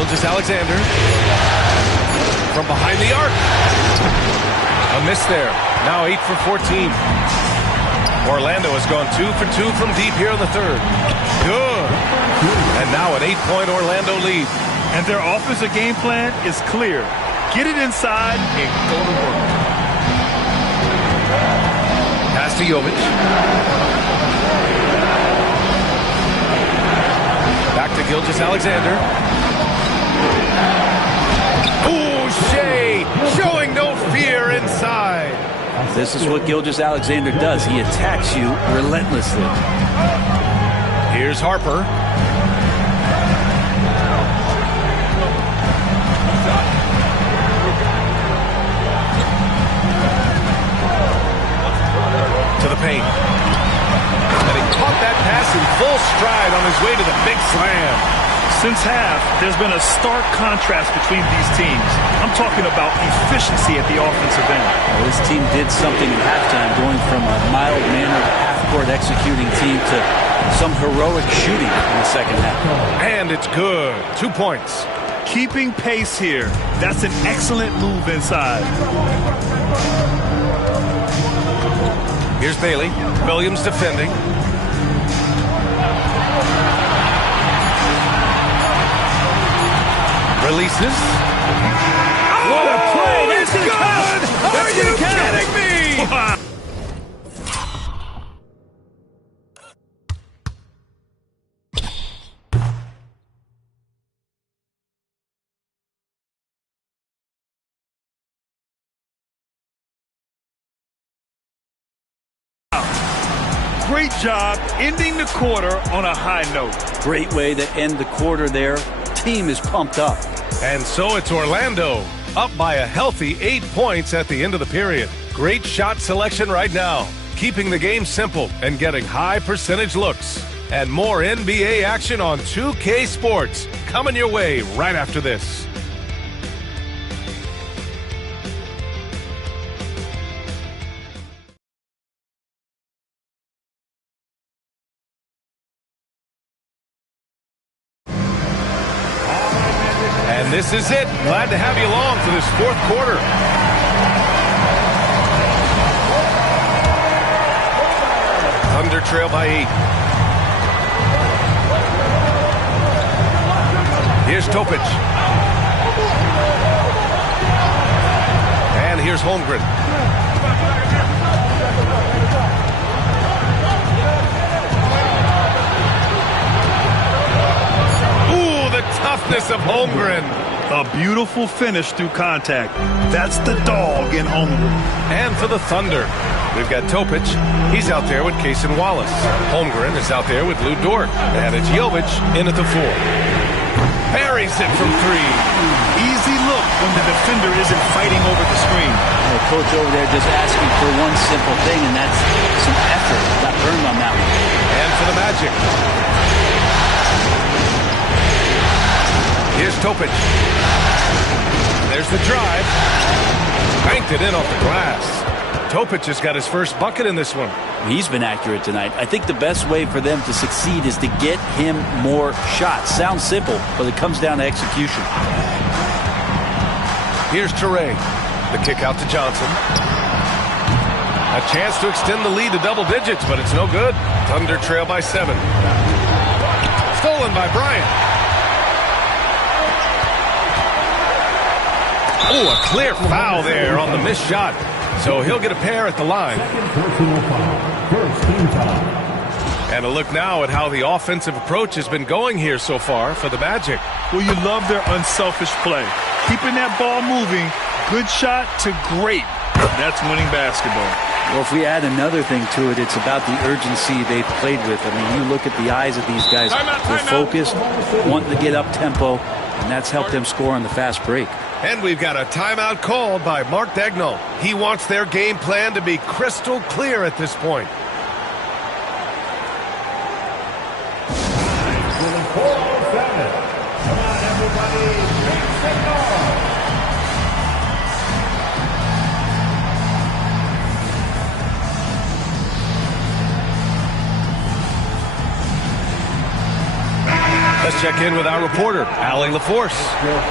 Gilgeous-Alexander from behind the arc. A miss there. Now 8 for 14. Orlando has gone 2 for 2 from deep here in the third. Good. And now an 8-point Orlando lead. And their offensive game plan is clear. Get it inside and go to work. Pass to Jovic. Back to Gilgeous-Alexander. Ooh, Shea showing no fear inside. This is what Gilgeous-Alexander does. He attacks you relentlessly. Here's Harper. To the paint. And he caught that pass in full stride on his way to the big slam. Since half, there's been a stark contrast between these teams. I'm talking about efficiency at the offensive end. Well, this team did something at halftime, going from a mild-mannered half-court executing team to some heroic shooting in the second half. And it's good. 2 points. Keeping pace here. That's an excellent move inside. Here's Bailey. Williams defending. Releases. What a play! It's good! Are you kidding me? Great job ending the quarter on a high note. Great way to end the quarter there. Team is pumped up. And so it's Orlando, up by a healthy 8 points at the end of the period. Great shot selection right now, keeping the game simple and getting high percentage looks. And more NBA action on 2K Sports coming your way right after this. And this is it. Glad to have you along for this fourth quarter. Thunder trail by 8. Here's Topic. And here's Holmgren. Toughness of Holmgren. A beautiful finish through contact. That's the dog in Holmgren. And for the Thunder, we've got Topic. He's out there with Cason Wallace. Holmgren is out there with Lou Dort. And it's Jovic in at the 4. Buries it from 3. Easy look when the defender isn't fighting over the screen. The coach over there just asking for one simple thing, and that's some effort. Got burned on that one. And for the Magic. Here's Topic. There's the drive. Banked it in off the glass. Topic has got his first bucket in this one. He's been accurate tonight. I think the best way for them to succeed is to get him more shots. Sounds simple, but it comes down to execution. Here's Toure. The kick out to Johnson. A chance to extend the lead to double digits, but it's no good. Thunder trail by 7. Stolen by Bryant. Oh, a clear foul there on the missed shot. So he'll get a pair at the line. And a look now at how the offensive approach has been going here so far for the Magic. Well, you love their unselfish play. Keeping that ball moving, good shot to great. That's winning basketball. Well, if we add another thing to it, it's about the urgency they've played with. I mean, you look at the eyes of these guys. They're focused, wanting to get up tempo, and that's helped them score on the fast break. And we've got a timeout called by Mark Daigneault. He wants their game plan to be crystal clear at this point. check in with our reporter, Allie LaForce.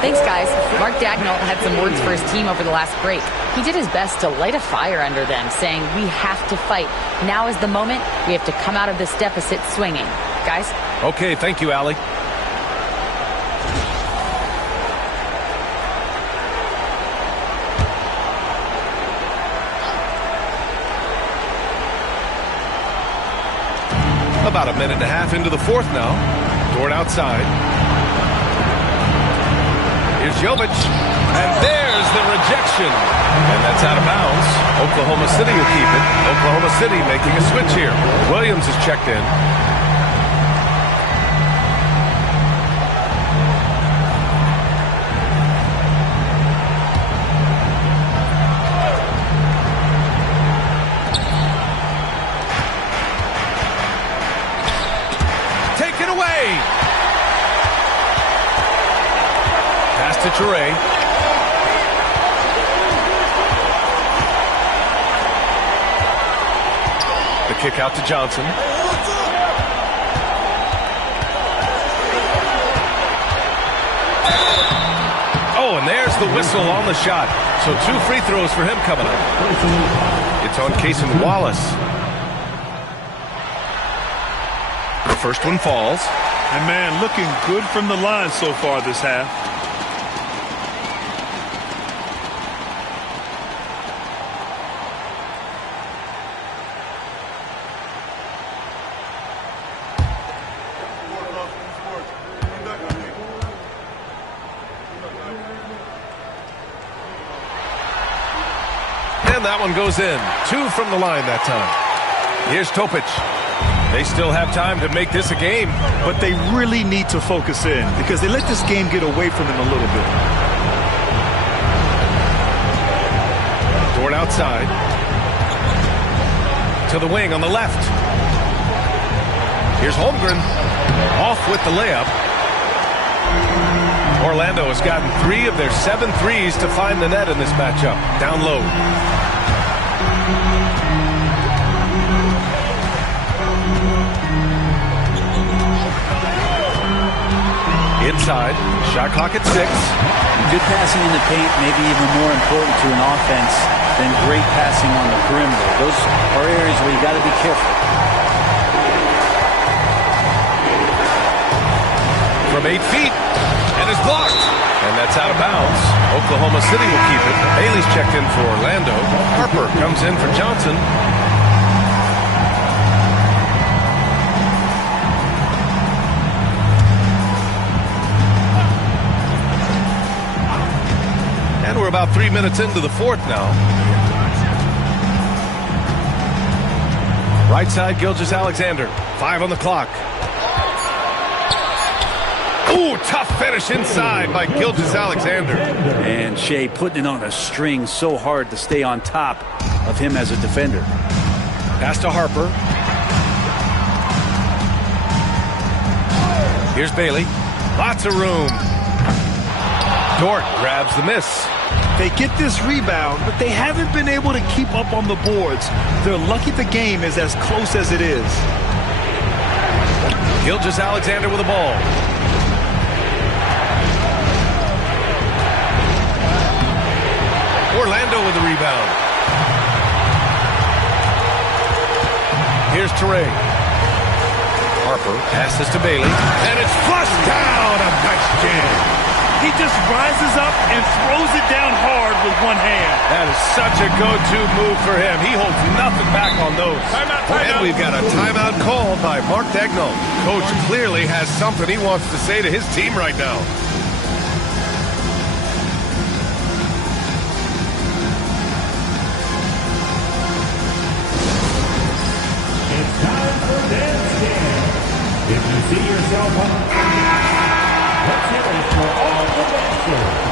Thanks, guys. Mark Daigneault had some words for his team over the last break. He did his best to light a fire under them, saying, "We have to fight. Now is the moment. We have to come out of this deficit swinging." Guys? Okay, thank you, Allie. About a minute and a half into the fourth now. Dort outside. Here's Jovic. And there's the rejection. And that's out of bounds. Oklahoma City will keep it. Oklahoma City making a switch here. Williams is checked in. To Toure. The kick out to Johnson. Oh, and there's the whistle on the shot. So 2 free throws for him coming up. It's on Cason Wallace. The first one falls. And man, looking good from the line so far this half. And that one goes in. 2 from the line that time. Here's Topic. They still have time to make this a game. But they really need to focus in because they let this game get away from them a little bit. Dort outside. To the wing on the left. Here's Holmgren. Off with the layup. Orlando has gotten 3 of their 7 threes to find the net in this matchup. Down low. Inside. Shot clock at 6. Good passing in the paint, maybe even more important to an offense than great passing on the perimeter. Those are areas where you got to be careful. From 8 feet. And is blocked. And that's out of bounds. Oklahoma City will keep it. Bailey's checked in for Orlando. Harper comes in for Johnson. And we're about 3 minutes into the fourth now. Right side, Gilgeous-Alexander. 5 on the clock. Ooh, tough finish inside by Gilgeous-Alexander. And Shea putting it on a string so hard to stay on top of him as a defender. Pass to Harper. Here's Bailey. Lots of room. Dort grabs the miss. They get this rebound, but they haven't been able to keep up on the boards. They're lucky the game is as close as it is. Gilgeous-Alexander with the ball. Orlando with the rebound. Here's Toure. Harper passes to Bailey. And it's flushed down. A nice jam. He just rises up and throws it down hard with one hand. That is such a go-to move for him. He holds nothing back on those. Timeout. And we've got a timeout called by Mark Daigneault. Coach clearly has something he wants to say to his team right now. It's time for dance game. If you see yourself on the let's hear it for all the dancers.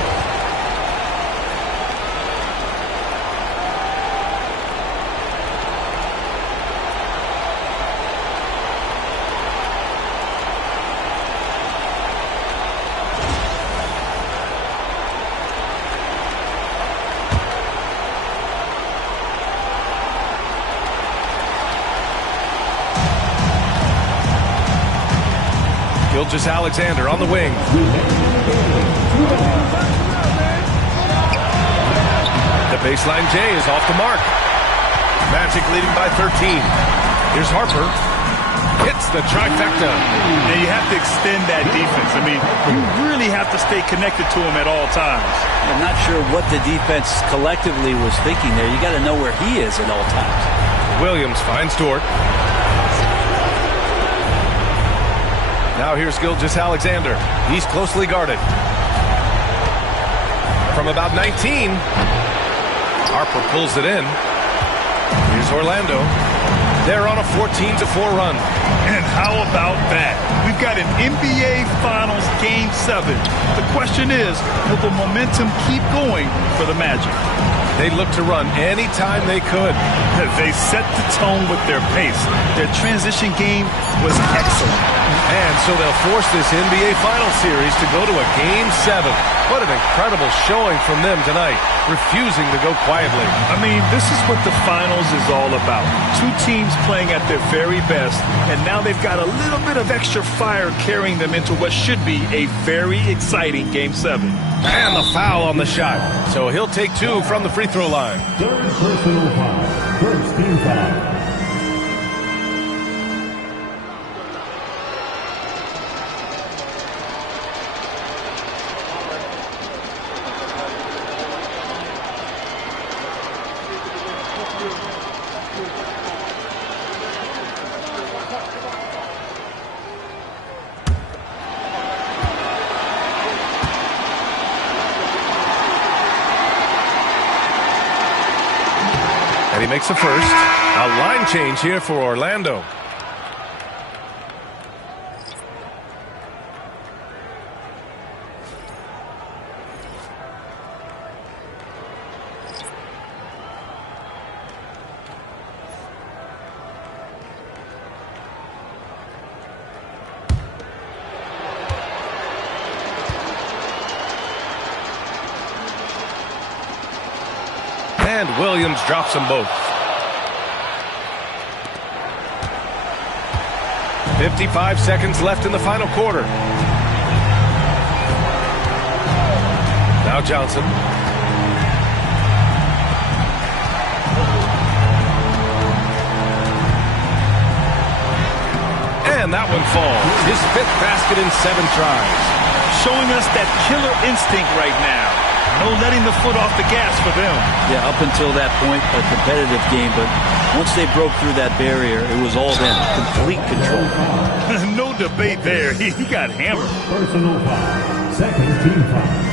Gilgeous-Alexander on the wing. The baseline J is off the mark. Magic leading by 13. Here's Harper. Hits the trifecta. And you have to extend that defense. I mean, you really have to stay connected to him at all times. I'm not sure what the defense collectively was thinking there. You got to know where he is at all times. Williams finds Dort. Now here's Gilgeous-Alexander. He's closely guarded. From about 19, Harper pulls it in. Here's Orlando. They're on a 14-4 run. And how about that? We've got an NBA Finals Game 7. The question is, will the momentum keep going for the Magic? They looked to run anytime they could. They set the tone with their pace. Their transition game was excellent. And so they'll force this NBA Finals series to go to a Game 7. What an incredible showing from them tonight, refusing to go quietly. I mean, this is what the finals is all about. Two teams playing at their very best, and now they've got a little bit of extra fire carrying them into what should be a very exciting Game 7. And the foul on the shot. So he'll take 2 from the free throw line. Third personal foul. First team foul. And he makes the first. A line change here for Orlando. And Williams drops them both. 55 seconds left in the final quarter. Now Johnson. And that one falls. His 5th basket in 7 tries. Showing us that killer instinct right now. No letting the foot off the gas for them. Yeah, up until that point, a competitive game, but once they broke through that barrier, it was all them. Complete control. No debate there. He got hammered. Personal foul. Second team foul.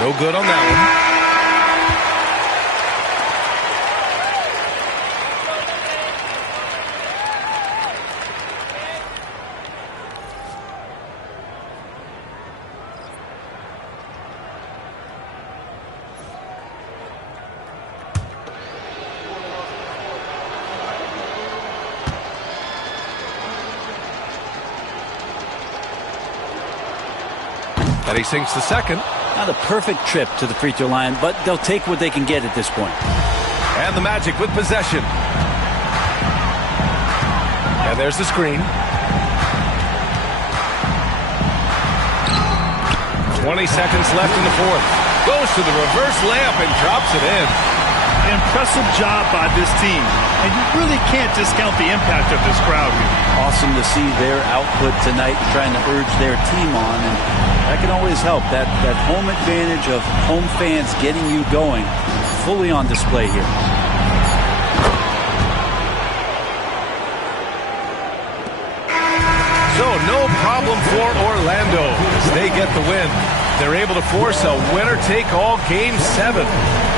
No good on that one. And he sinks the second. Not a perfect trip to the free throw line, but they'll take what they can get at this point. And the Magic with possession. And there's the screen. 20 seconds left in the fourth. Goes to the reverse layup and drops it in. Impressive job by this team. And you really can't discount the impact of this crowd here. Awesome to see their output tonight, trying to urge their team on, and that can always help. That home advantage of home fans getting you going, fully on display here. So no problem for Orlando as they get the win. They're able to force a winner-take-all Game 7.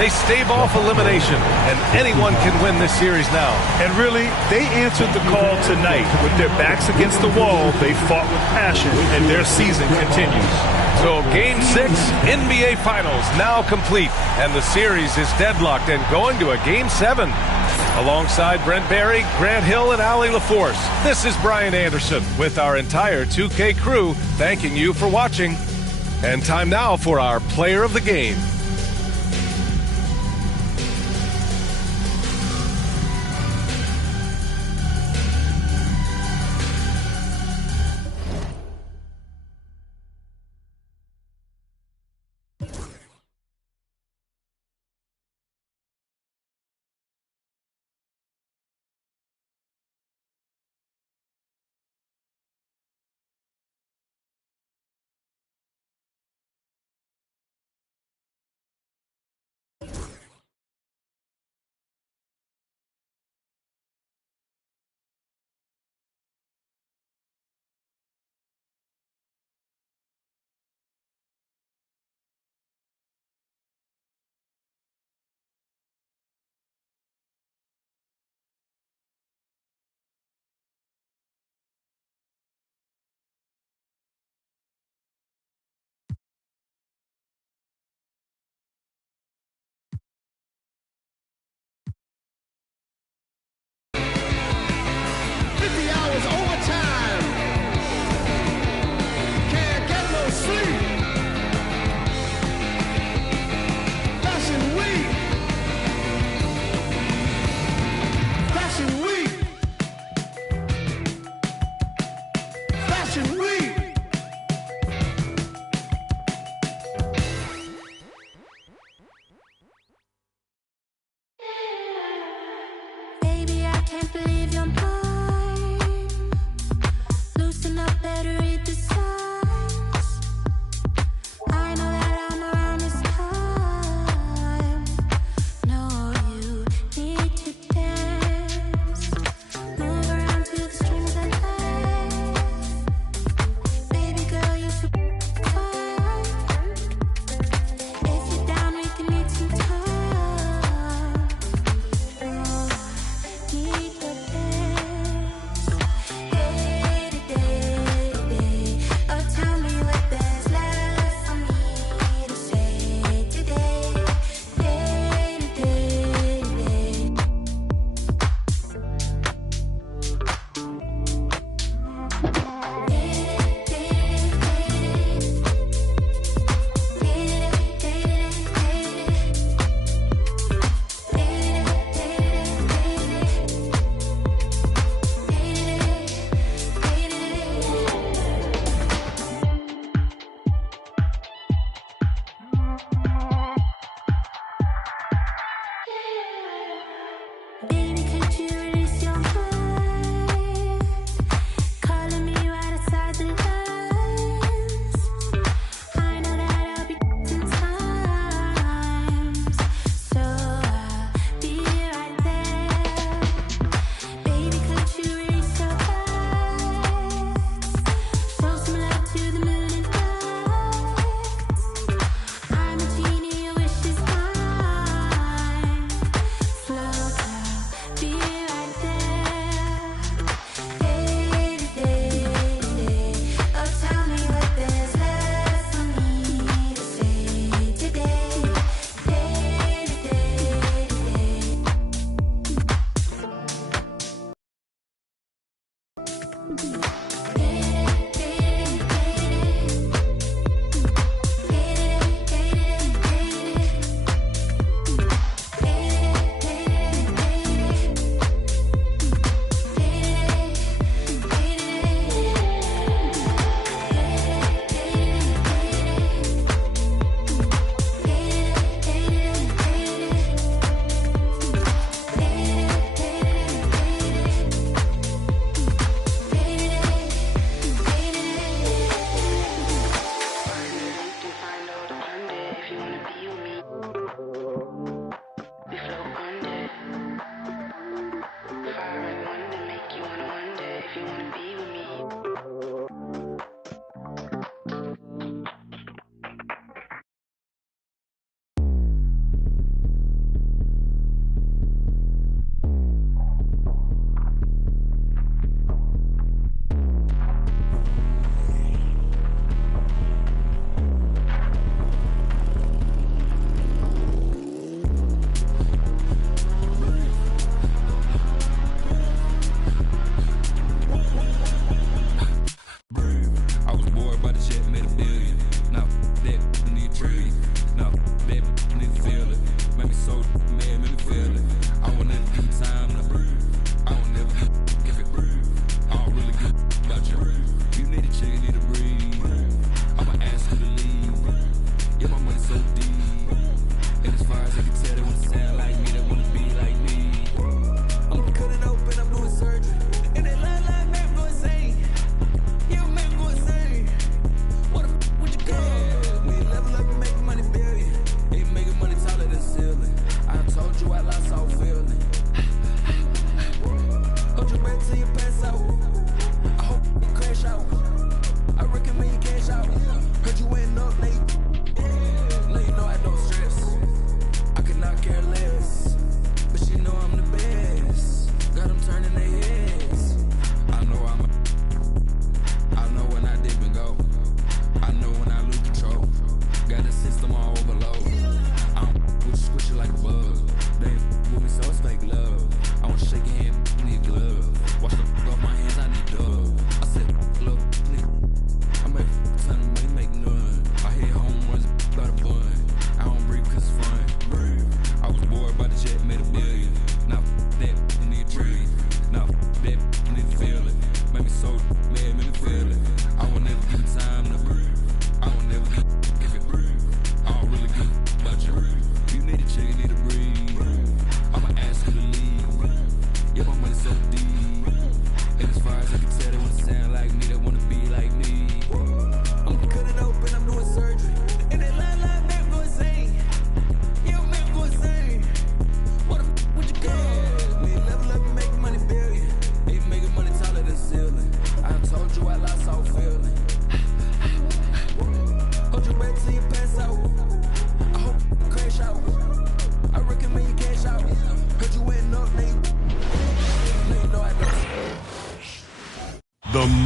They stave off elimination, and anyone can win this series now. And really, they answered the call tonight. With their backs against the wall, they fought with passion, and their season continues. So Game 6, NBA Finals now complete, and the series is deadlocked and going to a Game 7. Alongside Brent Barry, Grant Hill, and Allie LaForce, this is Brian Anderson with our entire 2K crew thanking you for watching. And time now for our Player of the Game.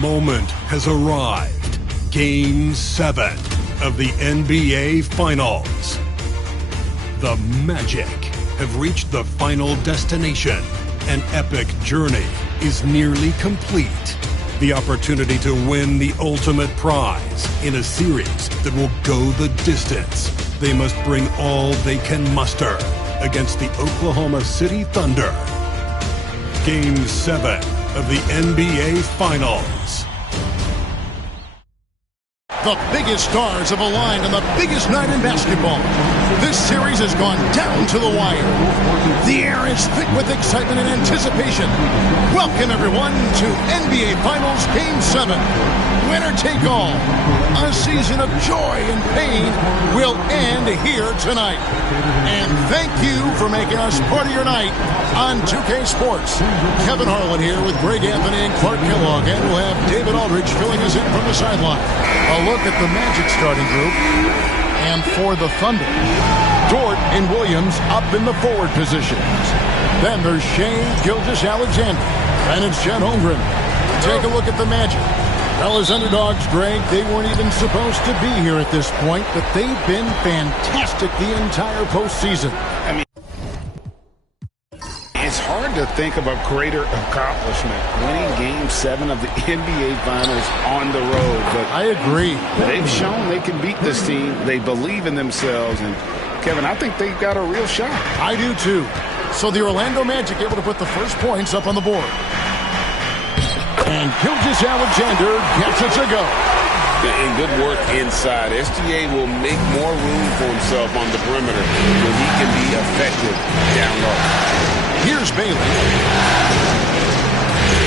moment has arrived. Game 7 of the NBA Finals. The Magic have reached the final destination. An epic journey is nearly complete. The opportunity to win the ultimate prize in a series that will go the distance. They must bring all they can muster against the Oklahoma City Thunder. Game 7 of the NBA Finals. The biggest stars have aligned on the biggest night in basketball. This series has gone down to the wire. The air is thick with excitement and anticipation. Welcome, everyone, to NBA Finals Game 7. Winner take all. A season of joy and pain will end here tonight. And thank you for making us part of your night on 2K Sports. Kevin Harlan here with Greg Anthony and Clark Kellogg, and we'll have David Aldridge filling us in from the sideline. A look at the Magic starting group. And for the Thunder, Dort and Williams up in the forward positions. Then there's Shea Gilgeous-Alexander. And it's Chet Holmgren. Take a look at the Magic. Well, as underdogs, Greg, they weren't even supposed to be here at this point, but they've been fantastic the entire postseason. I mean, it's hard to think of a greater accomplishment, winning Game 7 of the NBA Finals on the road. But I agree. They've shown they can beat this team. They believe in themselves. And, Kevin, I think they've got a real shot. I do, too. So the Orlando Magic able to put the first points up on the board. And Gilgeous-Alexander gets it to go. And good work inside. SGA will make more room for himself on the perimeter when he can be effective down low. Here's Bailey.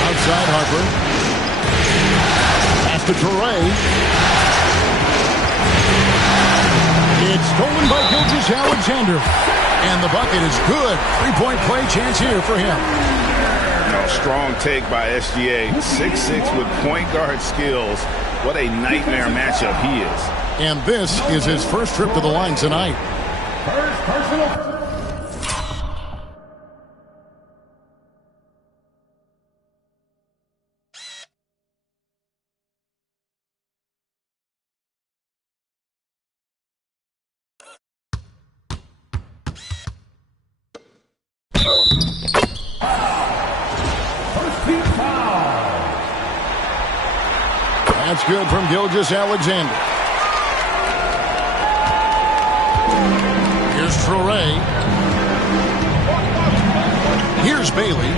Outside Harper. Pass to Toure. It's stolen by Gilgeous-Alexander. And the bucket is good. Three-point play chance here for him. Strong take by SGA. 6'6" with point guard skills. What a nightmare matchup he is. And this is his first trip to the line tonight. First personal. That's good from Gilgeous-Alexander. Here's Toure. Here's Bailey.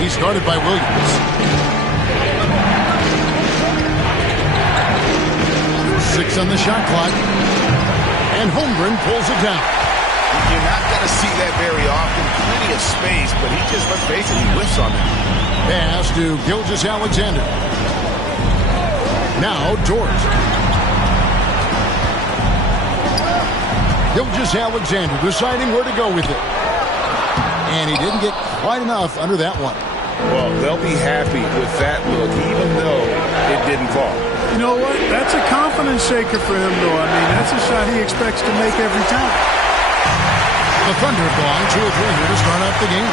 He's guarded by Williams. 6 on the shot clock. And Holmgren pulls it down. You're not going to see that very often. Plenty of space, but he just, let's face it, he whiffs on it. Pass to Gilgeous-Alexander. Now Dort. Gilgeous-Alexander deciding where to go with it. And he didn't get quite enough under that one. Well, they'll be happy with that look, even though it didn't fall. You know what? That's a confidence shaker for him, though. I mean, that's a shot he expects to make every time. The Thunder have gone 2 or 3 here to start out the game.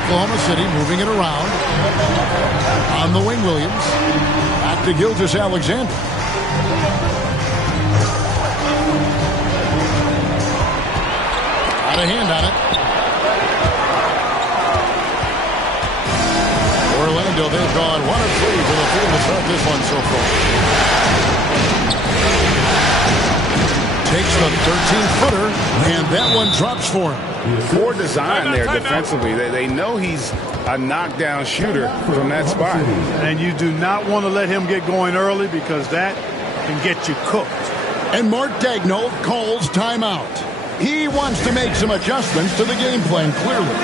Oklahoma City moving it around. On the wing, Williams. Back to Gilgeous-Alexander. Got a hand on it. Orlando, they've gone 1 of 3 from the field to start this one so far. Takes the 13-footer, and that one drops for him. Poor design there defensively. They know he's a knockdown shooter from that spot. And you do not want to let him get going early because that can get you cooked. And Mark Daigneault calls timeout. He wants to make some adjustments to the game plan, clearly.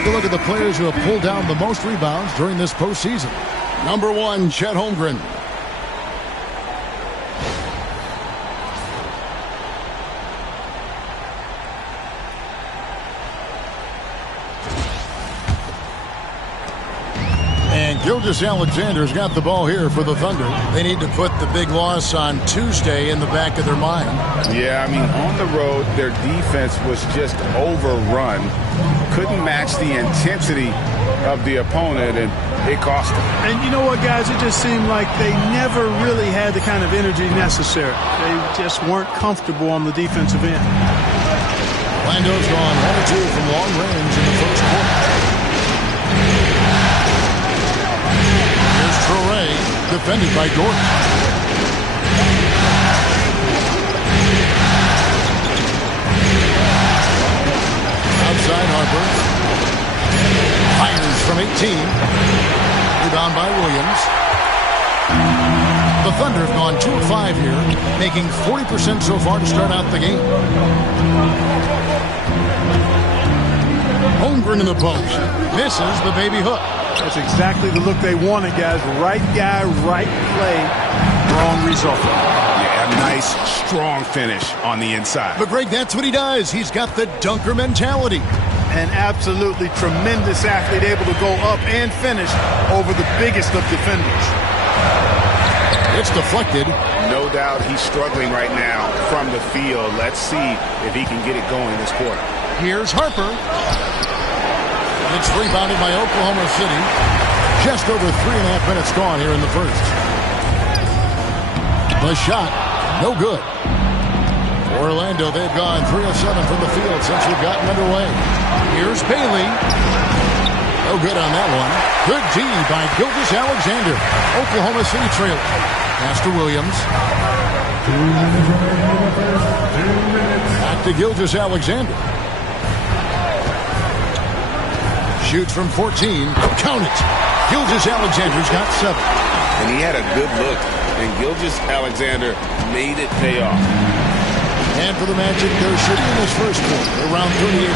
take a look at the players who have pulled down the most rebounds during this postseason. Number 1, Chet Holmgren. And Gilgeous-Alexander's got the ball here for the Thunder. They need to put the big loss on Tuesday in the back of their mind. Yeah, I mean, on the road, their defense was just overrun. Couldn't match the intensity of the opponent, and it cost them. And you know what, guys? It just seemed like they never really had the kind of energy necessary. They just weren't comfortable on the defensive end. Orlando's gone 1-2 from long range in the first quarter. Here's Traore, defended by Gordon. Outside Harper. Fires from 18. Rebound by Williams. The Thunder have gone 2 of 5 here, making 40% so far to start out the game. Holmgren in the post. Misses the baby hook. That's exactly the look they wanted, guys. Right guy, right play, wrong result. Yeah, a nice, strong finish on the inside. But, Greg, that's what he does. He's got the dunker mentality. An absolutely tremendous athlete, able to go up and finish over the biggest of defenders. It's deflected. No doubt he's struggling right now from the field. Let's see if he can get it going this quarter. Here's Harper. It's rebounded by Oklahoma City. Just over 3.5 minutes gone here in the first. The shot, no good. Orlando, they've gone 3 of 7 from the field since we've gotten underway. Here's Bailey. No good on that one. Good D by Gilgeous-Alexander. Oklahoma City trailing. Pass to Williams. Back to Gilgeous-Alexander. Shoots from 14. Count it. Gilgeous-Alexander's got 7. And he had a good look. And Gilgeous-Alexander made it pay off. And for the Magic, they're shooting in this first quarter around 38%.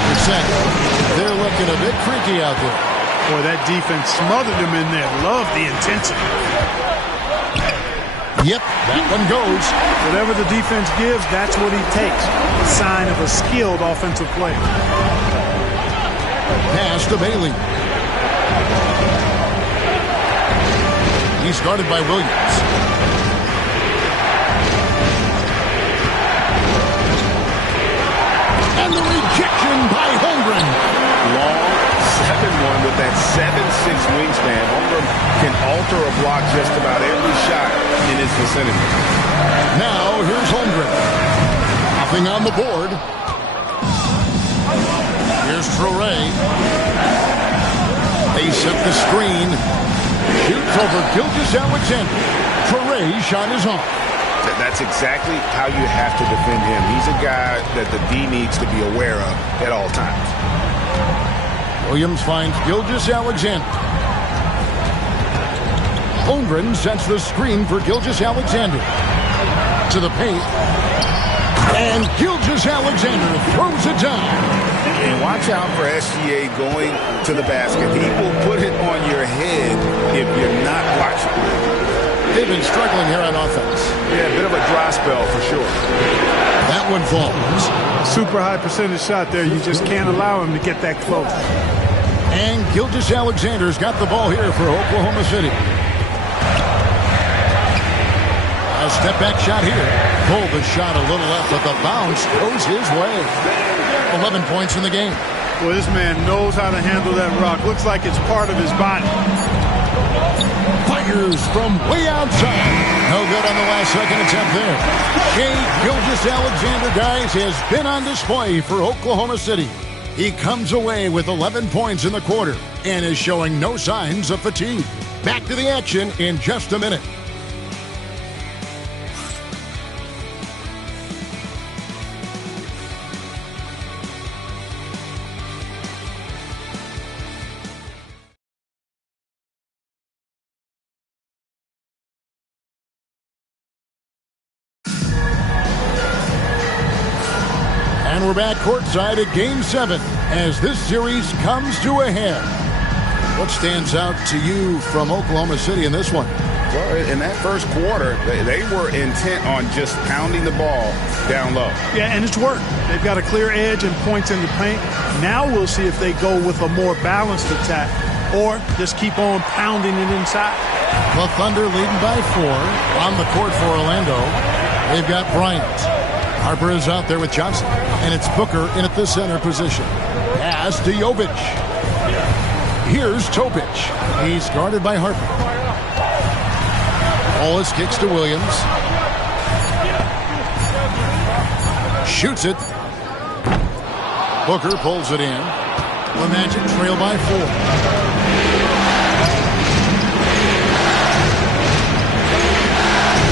They're looking a bit freaky out there. Boy, that defense smothered him in there. Love the intensity. Yep, that one goes. Whatever the defense gives, that's what he takes. A sign of a skilled offensive player. Pass to Bailey. He's guarded by Williams. And the rejection by Holmgren. Long 7-1 with that 7'6" wingspan. Holmgren can alter a block just about every shot in his vicinity. Now here's Holmgren. Nothing on the board. Here's Traore. They set the screen. Shoots over Gilgeous-Alexander. Traore's shot is off. That's exactly how you have to defend him. He's a guy that the D needs to be aware of at all times. Williams finds Gilgeous-Alexander. Holmgren sets the screen for Gilgeous-Alexander. To the paint. And Gilgeous-Alexander throws it down. And watch out for SGA going to the basket. He will put it on your head if you're not watching. They've been struggling here on offense. Yeah, a bit of a dry spell for sure. That one falls. Super high percentage shot there. You just can't allow him to get that close. And Gilgeous-Alexander's got the ball here for Oklahoma City. A step back shot here. Pulled the shot a little left, but the bounce goes his way. 11 points in the game. Well, this man knows how to handle that rock. Looks like it's part of his body. Fires from way outside. No good on the last second attempt there. Shai Gilgeous-Alexander, guys, has been on display for Oklahoma City. He comes away with 11 points in the quarter and is showing no signs of fatigue. Back to the action in just a minute. And we're back courtside at Game 7 as this series comes to a head. What stands out to you from Oklahoma City in this one? Well, in that first quarter, they were intent on just pounding the ball down low. Yeah, and it's worked. They've got a clear edge and points in the paint. Now we'll see if they go with a more balanced attack or just keep on pounding it inside. The Thunder leading by 4 on the court for Orlando. They've got Bryant. Harper is out there with Johnson, and it's Booker in at the center position. Pass to Jovic. Here's Topic. He's guarded by Harper. Wallace kicks to Williams. Shoots it. Booker pulls it in. The Magic trail by 4.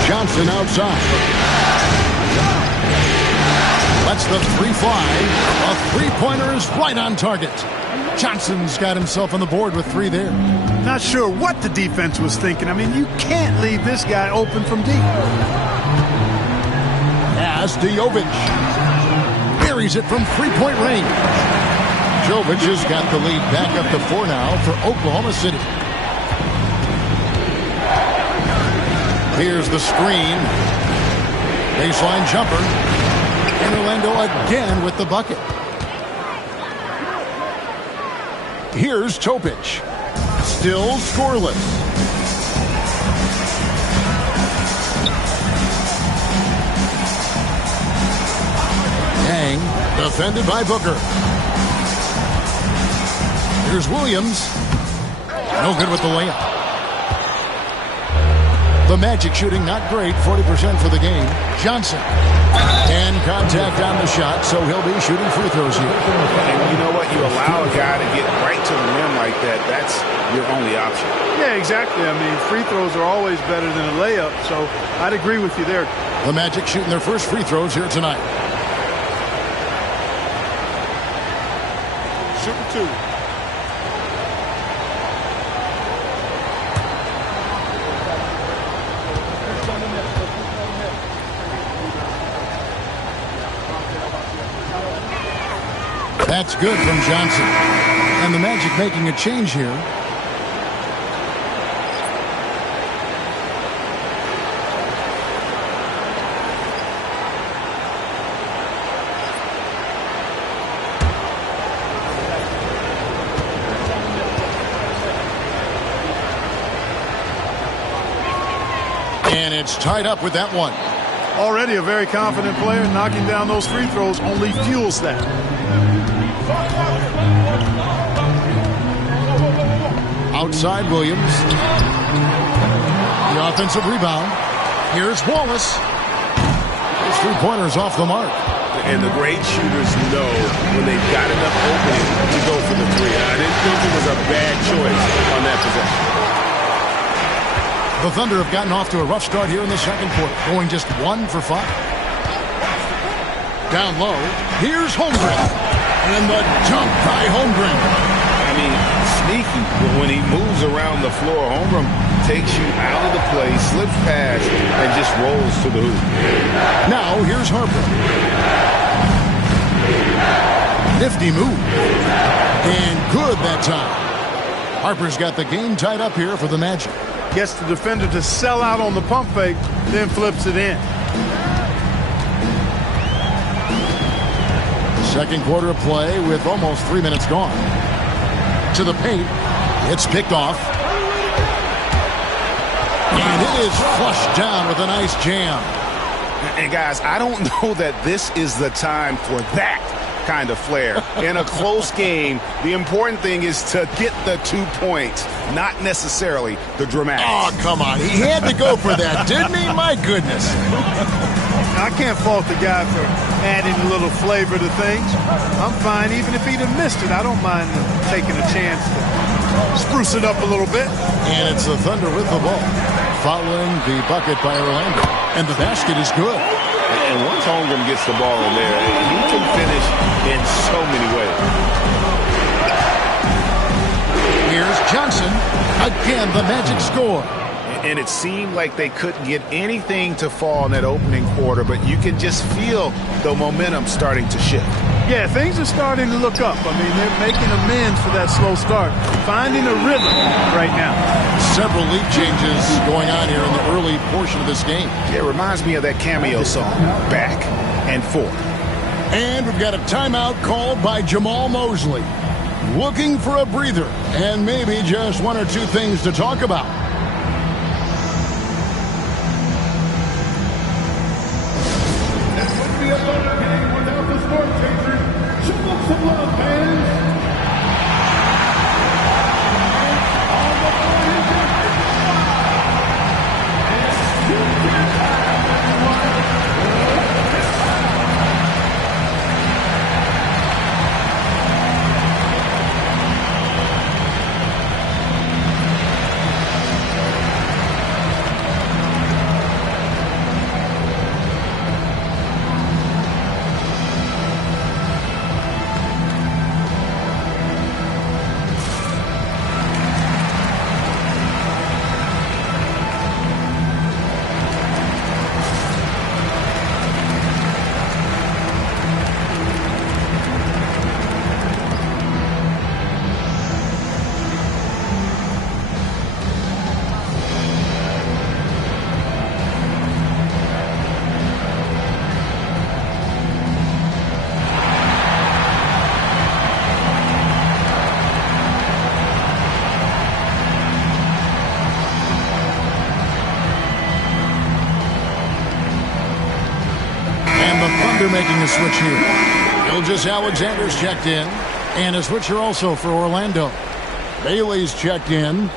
Johnson outside. Lets the 3 fly. A three-pointer is right on target. Johnson's got himself on the board with 3 there. Not sure what the defense was thinking. I mean, you can't leave this guy open from deep. Pass to Jovic. Buries it from 3-point range. Jovic has got the lead back up to 4 now for Oklahoma City. Here's the screen. Baseline jumper. And Orlando again with the bucket. Here's Topic. Still scoreless. Yang defended by Booker. Here's Williams. No good with the layup. The Magic shooting not great, 40% for the game. Johnson. And contact on the shot, so he'll be shooting free throws here. And you know what? You allow a guy to get right to the rim like that, that's your only option. Yeah, exactly. I mean, free throws are always better than a layup, so I'd agree with you there. The Magic shooting their first free throws here tonight. Shooting 2. That's good from Johnson. And the Magic making a change here. And it's tied up with that one. Already a very confident player. Knocking down those free throws only fuels that. Outside Williams. The offensive rebound. Here's Wallace. His 3-pointer's off the mark. And the great shooters know when they've got enough opening to go for the 3. I didn't think it was a bad choice on that possession. The Thunder have gotten off to a rough start here in the second quarter, going just 1 for 5. Down low, here's Holmgren. And the jump by Holmgren. I mean, sneaky. When he moves around the floor, Holmgren takes you out of the play, slips past, and just rolls to the hoop. Now, here's Harper. Nifty move. And good that time. Harper's got the game tied up here for the Magic. Gets the defender to sell out on the pump fake, then flips it in. Second quarter of play with almost 3 minutes gone. To the paint. It's picked off. And it is flushed down with a nice jam. And guys, I don't know that this is the time for that kind of flair. In a close game, the important thing is to get the 2 points, not necessarily the dramatics. Oh, come on. He had to go for that, didn't he? My goodness. I can't fault the guy for adding a little flavor to things. I'm fine. Even if he'd have missed it, I don't mind taking a chance to spruce it up a little bit. And it's the Thunder with the ball, following the bucket by Orlando. And the basket is good. And once Holmgren gets the ball in there, he can finish in so many ways. Here's Johnson. Again, the Magic score. And it seemed like they couldn't get anything to fall in that opening quarter, but you can just feel the momentum starting to shift. Yeah, things are starting to look up. I mean, they're making amends for that slow start, finding a rhythm right now. Several lead changes going on here in the early portion of this game. Yeah, it reminds me of that Cameo song, Back and Forth. And we've got a timeout called by Jamal Mosley. Looking for a breather and maybe just one or two things to talk about. Without the sport changers, show them some love, fans. Making a switch here. Gilgeous-Alexander's checked in, and a switcher also for Orlando. Bailey's checked in.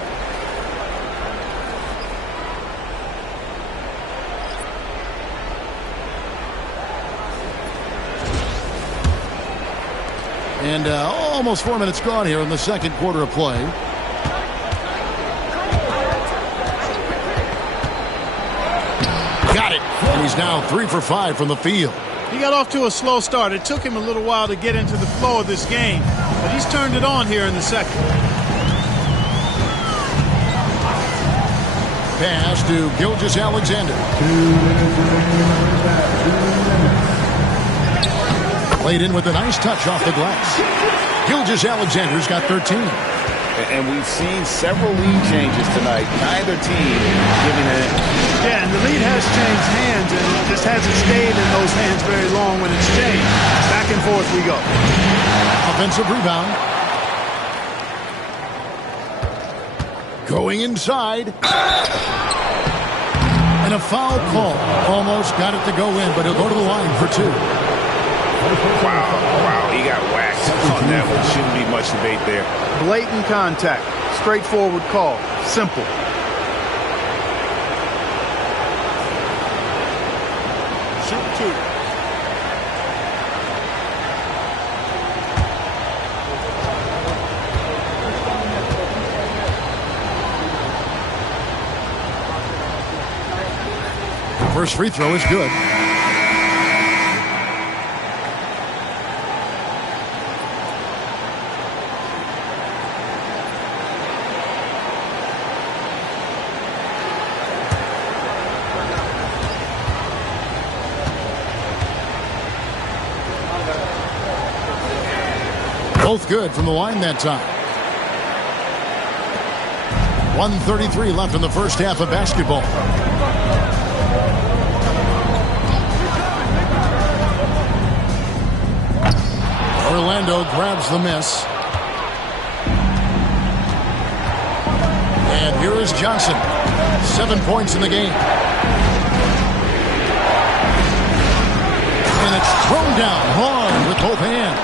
And almost 4 minutes gone here in the second quarter of play. Got it. And he's now 3 for 5 from the field. He got off to a slow start. It took him a little while to get into the flow of this game, but he's turned it on here in the second. Pass to Gilgeous-Alexander. Played in with a nice touch off the glass. Gilgeous-Alexander's got 13. And we've seen several lead changes tonight. Neither team giving it. Yeah, and the lead has changed hands, and it just hasn't stayed in those hands very long when it's changed. Back and forth we go. Offensive rebound. Going inside. And a foul call. Almost got it to go in, but he'll go to the line for 2. Wow, he got whacked on that one. Shouldn't be much debate there. Blatant contact. Straightforward call. Simple. Shoot 2. First free throw is good. Both good from the line that time. 1:33 left in the first half of basketball. Orlando grabs the miss. And here is Johnson. 7 points in the game. And it's thrown down hard with both hands.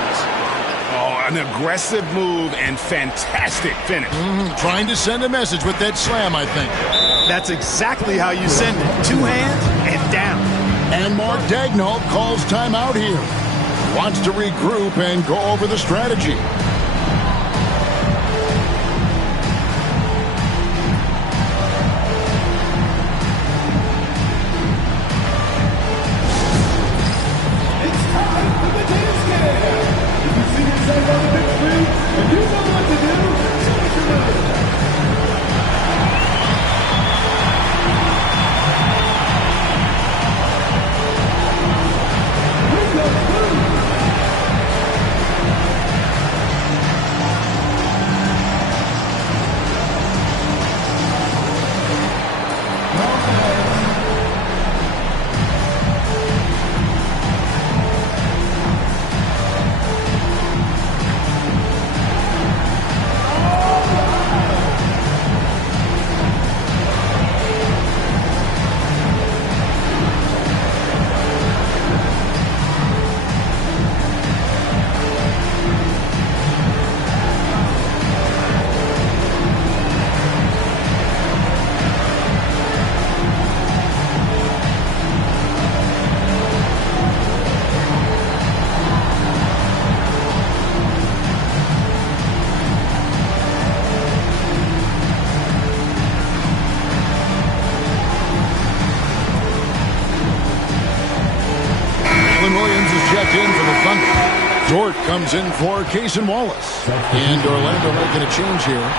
An aggressive move and fantastic finish. Trying to send a message with that slam, I think. That's exactly how you send it. 2 hands and down. And Mark Daigneault calls timeout here. Wants to regroup and go over the strategy. checked in for the Thunder. Dort comes in for Cason Wallace. And Orlando making a change here.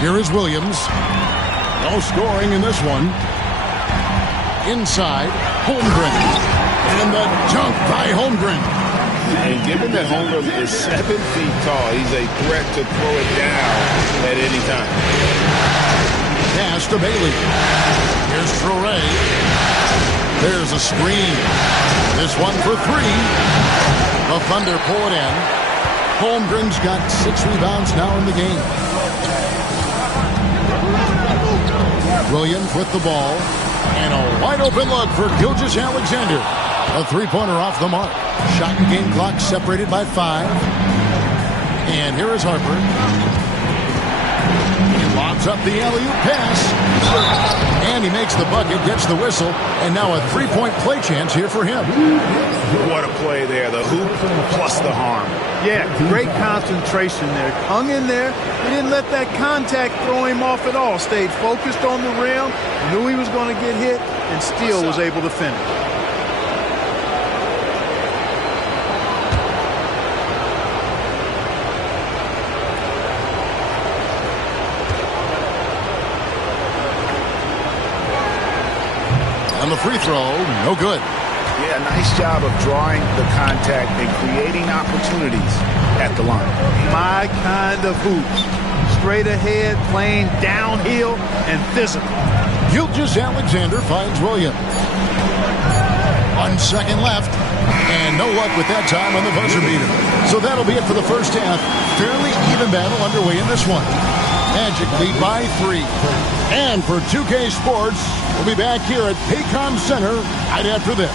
Here is Williams. No scoring in this one. Inside, Holmgren. And the dunk by Holmgren. And given that Holmgren is 7 feet tall, he's a threat to throw it down at any time. Pass to Bailey. Here's Traore. There's a screen. This one for 3. The Thunder pull it in. Holmgren's got 6 rebounds now in the game. Williams with the ball. And a wide open look for Gilgeous-Alexander. A three-pointer off the mark. Shot and game clock separated by 5. And here is Harper. He lobs up the alley-oop pass. And he makes the bucket, gets the whistle. And now a three-point play chance here for him. What a play there. The hoop plus the harm. Yeah, great concentration there. Hung in there. He didn't let that contact throw him off at all. Stayed focused on the rim. Knew he was going to get hit and still was able to finish. And the free throw, no good. Yeah, nice job of drawing the contact and creating opportunities at the line. My kind of hoops. Straight ahead, playing downhill and physical. Gilgeous-Alexander finds Williams. 1 second left. And no luck with that time on the buzzer beater. So that'll be it for the first half. Fairly even battle underway in this one. Magic lead by 3. And for 2K Sports, we'll be back here at Paycom Center right after this.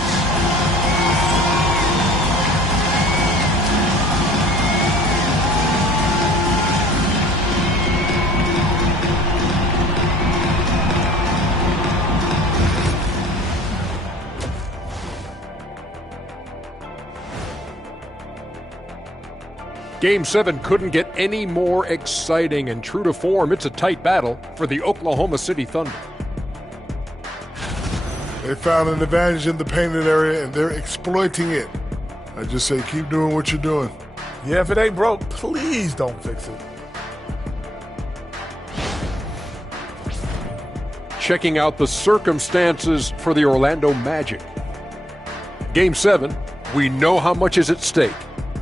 Game 7 couldn't get any more exciting, and true to form, it's a tight battle for the Oklahoma City Thunder. They found an advantage in the painted area, and they're exploiting it. I just say keep doing what you're doing. Yeah, if it ain't broke, please don't fix it. Checking out the circumstances for the Orlando Magic. Game 7, we know how much is at stake.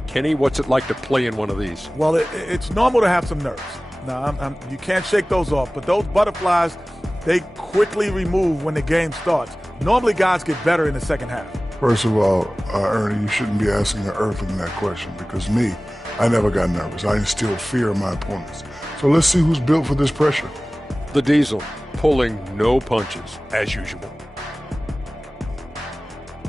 Kenny, what's it like to play in one of these? Well, it's normal to have some nerves. Now, you can't shake those off, but those butterflies, they quickly remove when the game starts. Normally, guys get better in the second half. First of all, Ernie, you shouldn't be asking an Earthling that question because me, I never got nervous. I instilled fear in my opponents. So let's see who's built for this pressure. The Diesel pulling no punches, as usual.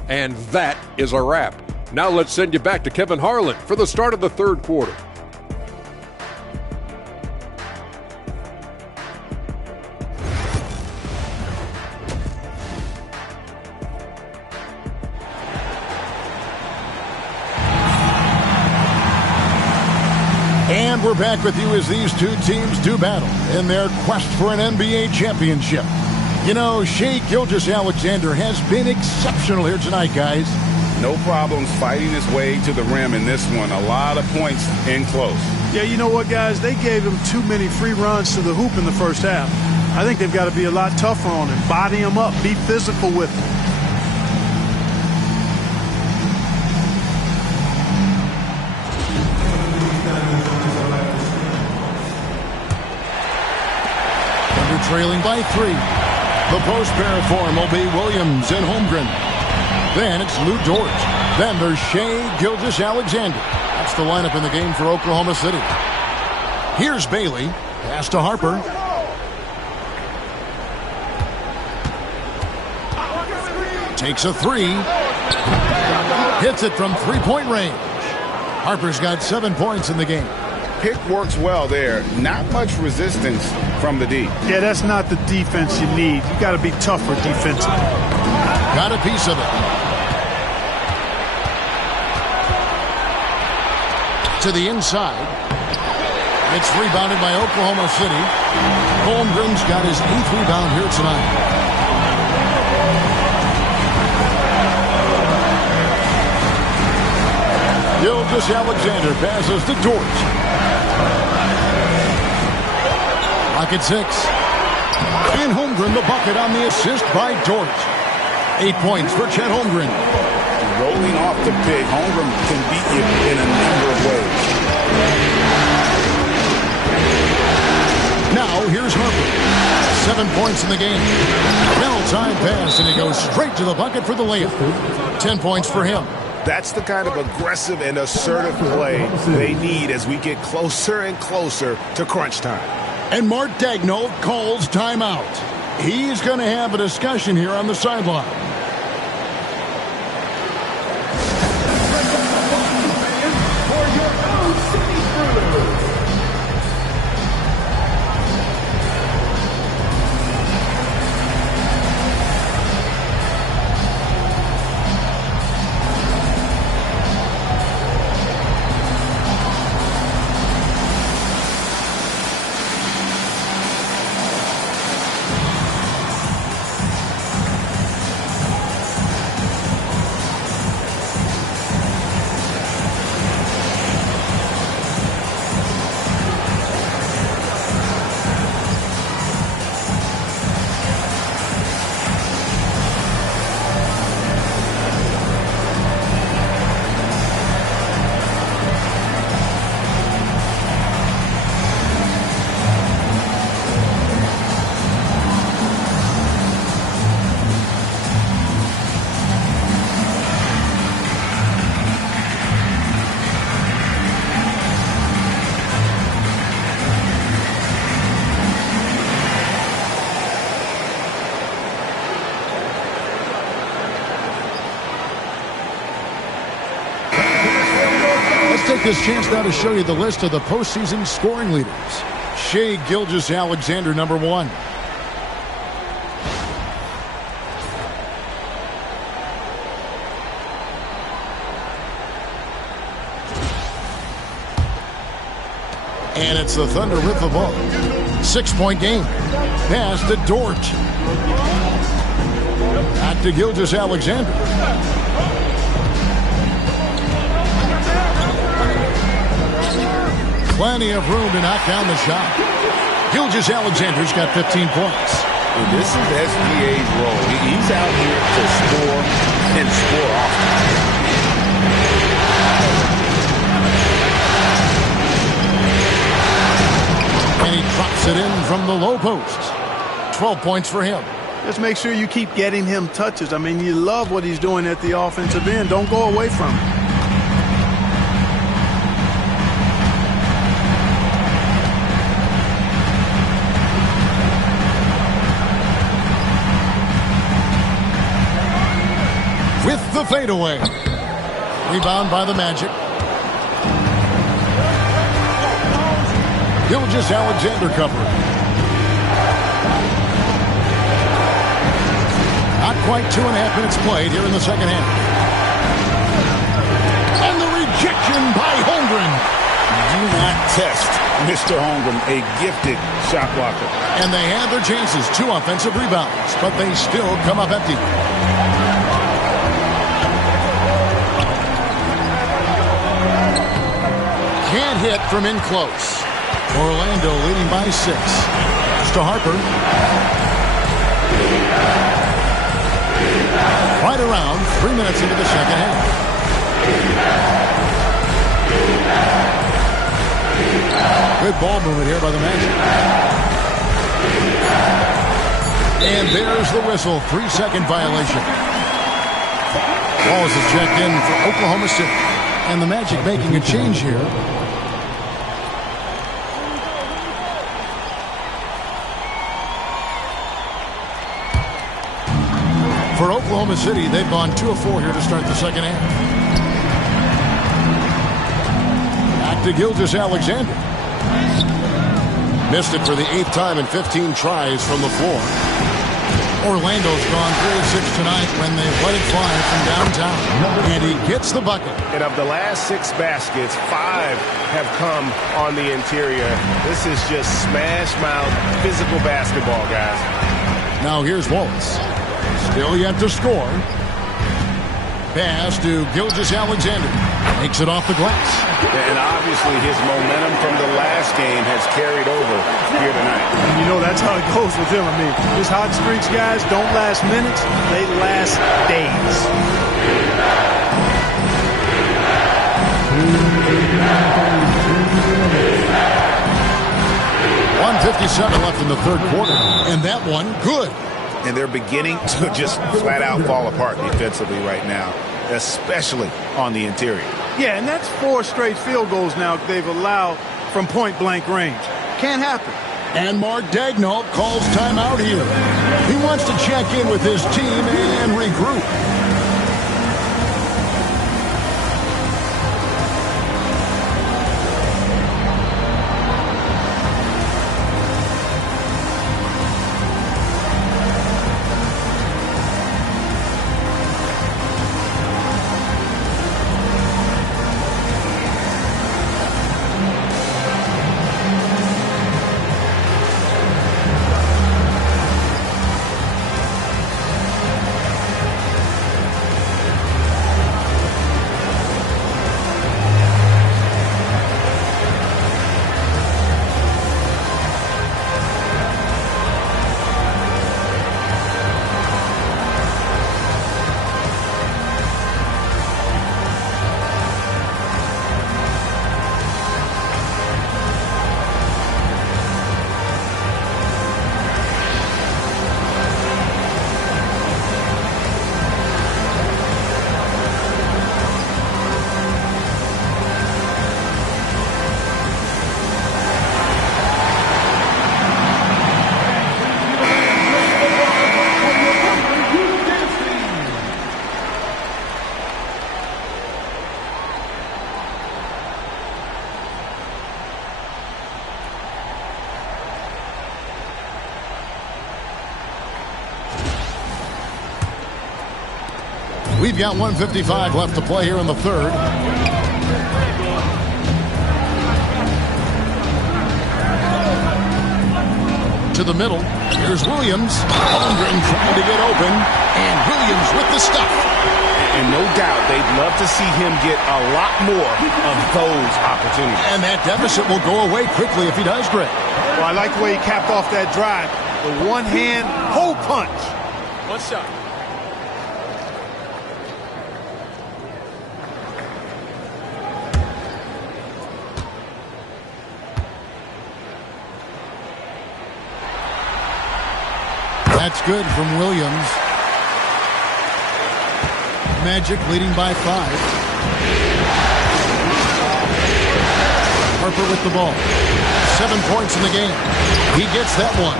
And that is a wrap. Now let's send you back to Kevin Harlan for the start of the third quarter. And we're back with you as these two teams do battle in their quest for an NBA championship. You know, Shai Gilgeous-Alexander has been exceptional here tonight, guys. No problems fighting his way to the rim in this one. A lot of points in close. Yeah, you know what, guys? They gave him too many free runs to the hoop in the first half. I think they've got to be a lot tougher on him. Body him up. Be physical with him. Thunder trailing by 3. The post pair for him will be Williams and Holmgren. Then it's Lou Dort. Then there's Shai Gilgeous-Alexander. That's the lineup in the game for Oklahoma City. Here's Bailey. Pass to Harper. Takes a 3. Hits it from three-point range. Harper's got 7 points in the game. Pick works well there. Not much resistance from the D. Yeah, that's not the defense you need. You got to be tougher defensively. got a piece of it. To the inside. It's rebounded by Oklahoma City. Holmgren's got his 8th rebound here tonight. Gilgeous-Alexander passes to Dort. Pocket 6. And Holmgren the bucket on the assist by Dort. 8 points for Chet Holmgren. Rolling off the pick, Holmgren can beat you in a number of ways. Now, here's Harper. 7 points in the game. Bell-time pass, and he goes straight to the bucket for the layup. 10 points for him. That's the kind of aggressive and assertive play they need as we get closer and closer to crunch time. And Mark Daigneault calls timeout. He's going to have a discussion here on the sideline. This chance now to show you the list of the postseason scoring leaders. Shai Gilgeous-Alexander, number 1. And it's the Thunder with the ball. 6-point game. Pass to Dort. Back to Gilgeous-Alexander. Plenty of room to knock down the shot. Gilgeous-Alexander's got 15 points. And this is SGA's role. He's out here to score and score often. And he drops it in from the low post. 12 points for him. Just make sure you keep getting him touches. I mean, you love what he's doing at the offensive end. Don't go away from it. With the fadeaway. Rebound by the Magic. Gilgeous-Alexander covering. Not quite 2.5 minutes played here in the second half. And the rejection by Holmgren. Do not test Mr. Holmgren, a gifted shot blocker. And they had their chances. 2 offensive rebounds, but they still come up empty. Can't hit from in close. Orlando leading by 6. To Harper. Right around 3 minutes into the second half. Good ball movement here by the Magic. And there's the whistle. 3-second violation. Walls is checked in for Oklahoma City. And the Magic making a change here. For Oklahoma City, they've gone 2 of 4 here to start the second half. Back to Gilgeous-Alexander. Missed it for the 8th time in 15 tries from the floor. Orlando's gone 3-6 tonight when they let it fly from downtown. And he gets the bucket. And of the last 6 baskets, 5 have come on the interior. This is just smash-mouth physical basketball, guys. Now here's Wallace. Still yet to score. Pass to Gilgeous-Alexander. Makes it off the glass. And obviously his momentum from the last game has carried over here tonight. And you know, that's how it goes with him. I mean, his hot streaks, guys, don't last minutes. They last days. .157 left in the third quarter. And that one, good. And they're beginning to just flat out fall apart defensively right now, especially on the interior. Yeah, and that's 4 straight field goals now they've allowed from point-blank range. Can't happen. And Mark Daigneault calls timeout here. He wants to check in with his team and regroup. We've got 1:55 left to play here in the third. To the middle. Here's Williams. Holmgren trying to get open. And Williams with the stuff. And no doubt they'd love to see him get a lot more of those opportunities. And that deficit will go away quickly if he does, Greg. Well, I like the way he capped off that drive. The one-hand hole punch. One shot. That's good from Williams. Magic leading by 5. Harper with the ball. 7 points in the game. He gets that one.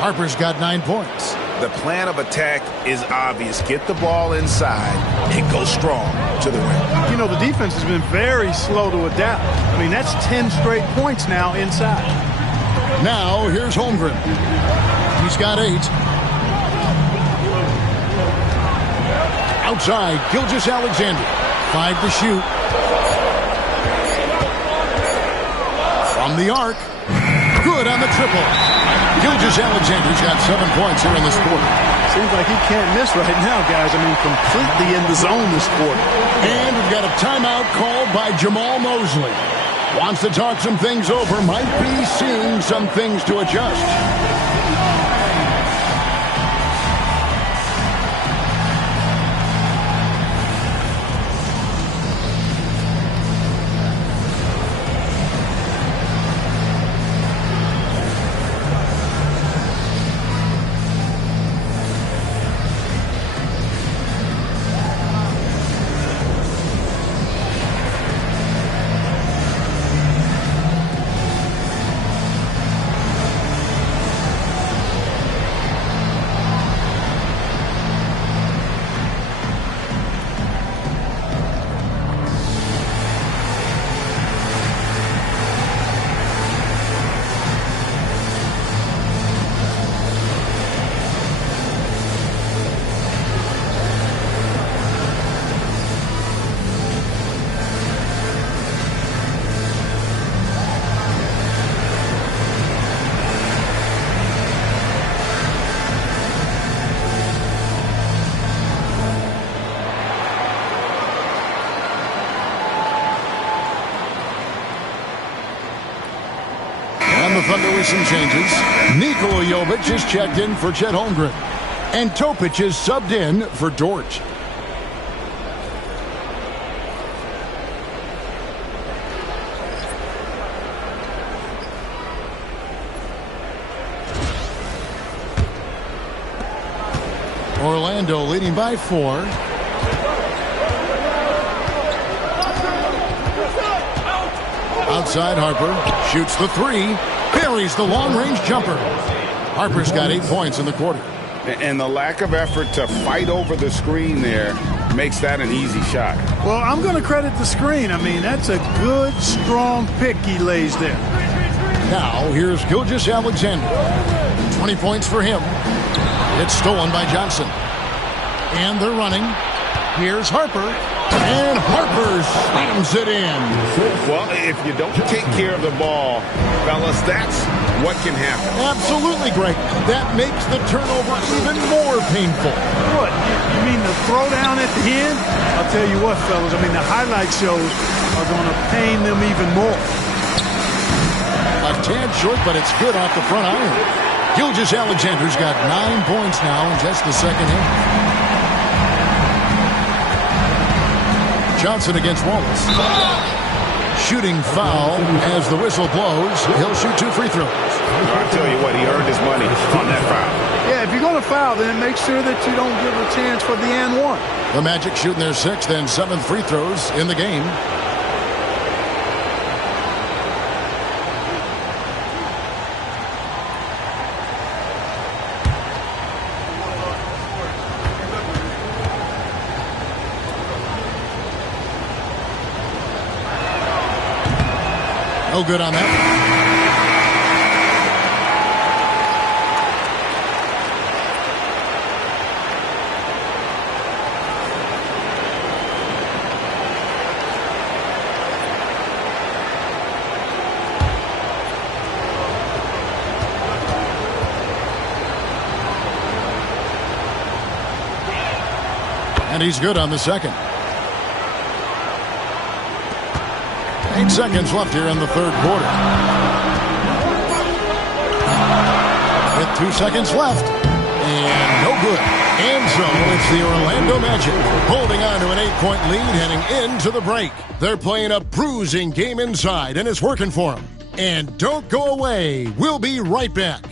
Harper's got 9 points. The plan of attack is obvious. Get the ball inside and go strong to the rim. You know, the defense has been very slow to adapt. I mean, that's 10 straight points now inside. Now, here's Holmgren. He's got 8. Outside, Gilgeous-Alexander. 5 to shoot. From the arc. Good on the triple. Gilgeous-Alexander's got 7 points here in this quarter. Seems like he can't miss right now, guys. I mean, completely in the zone this quarter. And we've got a timeout called by Jamal Mosley. Wants to talk some things over. Might be seeing some things to adjust. Thunder with some changes. Nikola Jovic is checked in for Chet Holmgren. And Topic is subbed in for Dort. Orlando leading by 4. Outside Harper. Shoots the 3. Buries the long-range jumper. Harper's got 8 points in the quarter. And the lack of effort to fight over the screen there makes that an easy shot. Well, I'm going to credit the screen. I mean, that's a good, strong pick he lays there. Now, here's Gilgeous-Alexander. 20 points for him. It's stolen by Johnson. And they're running. Here's Harper. And Harper slams it in. Well, if you don't take care of the ball, fellas, that's what can happen. Absolutely, Greg. That makes the turnover even more painful. What? You mean the throwdown at the end? I'll tell you what, fellas. I mean, the highlight shows are going to pain them even more. A tad short, but it's good off the front iron. Gilgeous-Alexander's got 9 points now in just the second half. Johnson against Wallace. Shooting foul as the whistle blows. He'll shoot 2 free throws. I'll tell you what, he earned his money on that foul. Yeah, if you're going to foul, then make sure that you don't give a chance for the and one. The Magic shooting their 6th and 7th free throws in the game. No good on that. And he's good on the second. 8 seconds left here in the third quarter. With 2 seconds left. And no good. And so it's the Orlando Magic holding on to an 8-point lead heading into the break. They're playing a bruising game inside, and it's working for them. And don't go away. We'll be right back.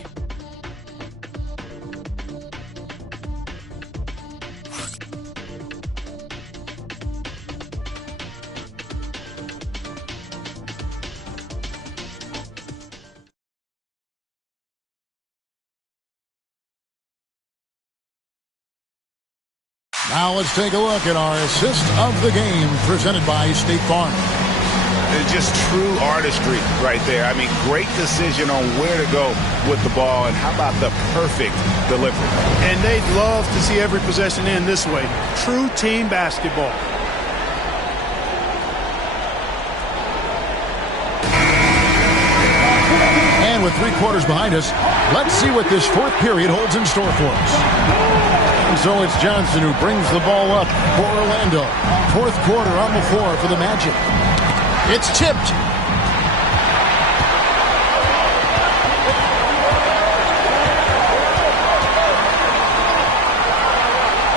Now let's take a look at our assist of the game presented by State Farm. It's just true artistry right there. I mean, great decision on where to go with the ball, and how about the perfect delivery. And they'd love to see every possession end this way. True team basketball. And with 3 quarters behind us, let's see what this 4th period holds in store for us. And so it's Johnson who brings the ball up for Orlando. 4th quarter on the floor for the Magic. It's tipped.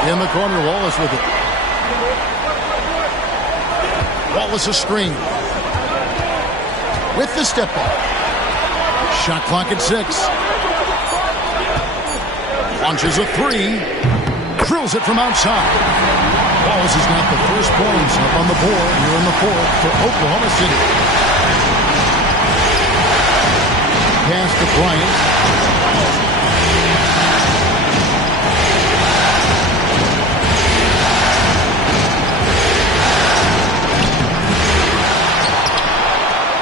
In the corner, Wallace with it. Wallace a screen. With the step back. Shot clock at 6. Launches a 3. Drills it from outside. Wallace has got the first points up on the board here in the 4th for Oklahoma City. Pass to Bryant.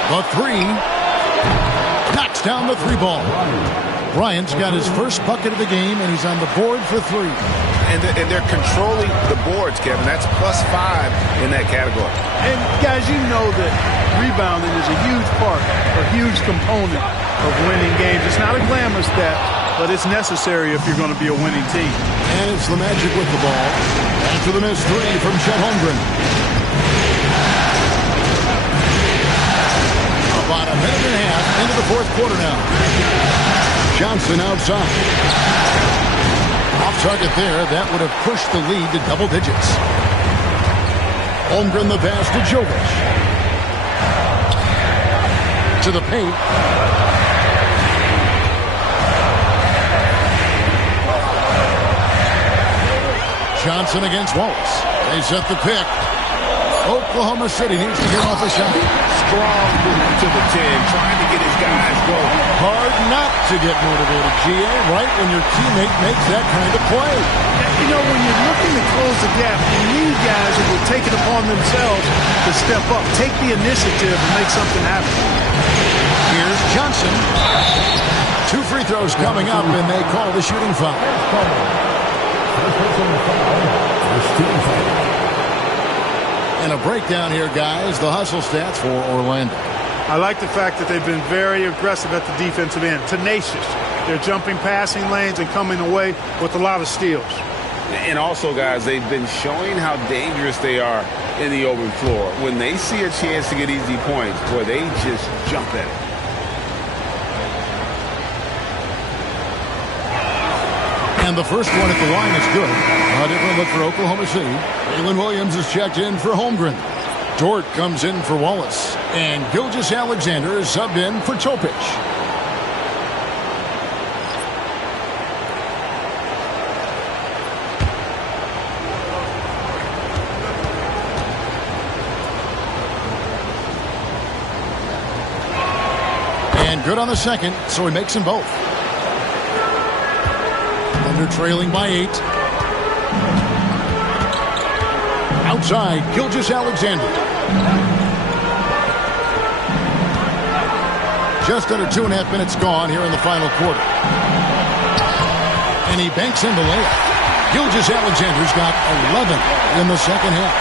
The 3. Knocks down the 3 ball. Bryant's got his first bucket of the game, and he's on the board for 3. And they're controlling the boards, Kevin. That's +5 in that category. And, guys, you know that rebounding is a huge part, a huge component of winning games. It's not a glamorous stat, but it's necessary if you're going to be a winning team. And it's the Magic with the ball. After the missed 3 from Chet Holmgren. About a minute and a half into the fourth quarter now. Johnson outside. Off target there. That would have pushed the lead to double digits. Holmgren the pass to Jovic. To the paint. Johnson against Wallace. They set the pick. Oklahoma City needs to get off a shot. Strong move to the 10, trying to get his guys going. Hard not to get motivated, GA, right when your teammate makes that kind of play. You know, when you're looking to close the gap, you need guys who will take it upon themselves to step up, take the initiative, and make something happen. Here's Johnson. 2 free throws coming up, and they call the shooting foul. And a breakdown here, guys. The hustle stats for Orlando. I like the fact that they've been very aggressive at the defensive end. Tenacious. They're jumping passing lanes and coming away with a lot of steals. And also, guys, they've been showing how dangerous they are in the open floor. When they see a chance to get easy points, boy, they just jump at it. And the first one at the line is good. A different look for Oklahoma City. Jalen Williams is checked in for Holmgren. Dort comes in for Wallace. And Gilgeous-Alexander is subbed in for Topic. And good on the second, so he makes them both. Thunder trailing by 8. Outside, Gilgeous-Alexander. Just under 2.5 minutes gone here in the final quarter. And he banks in the layup. Gilgeous-Alexander's got 11 in the second half.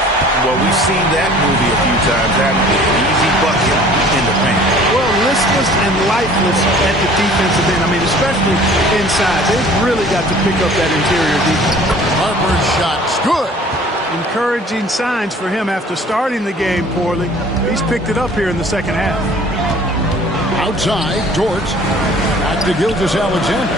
Well, we've seen that movie a few times, haven't we? An easy bucket in the paint. Well, listless and lifeless at the defensive end. I mean, especially inside. They've really got to pick up that interior defense. Harper's shot's good. Encouraging signs for him after starting the game poorly. He's picked it up here in the second half. Outside, Dort. Back to Gilgeous-Alexander.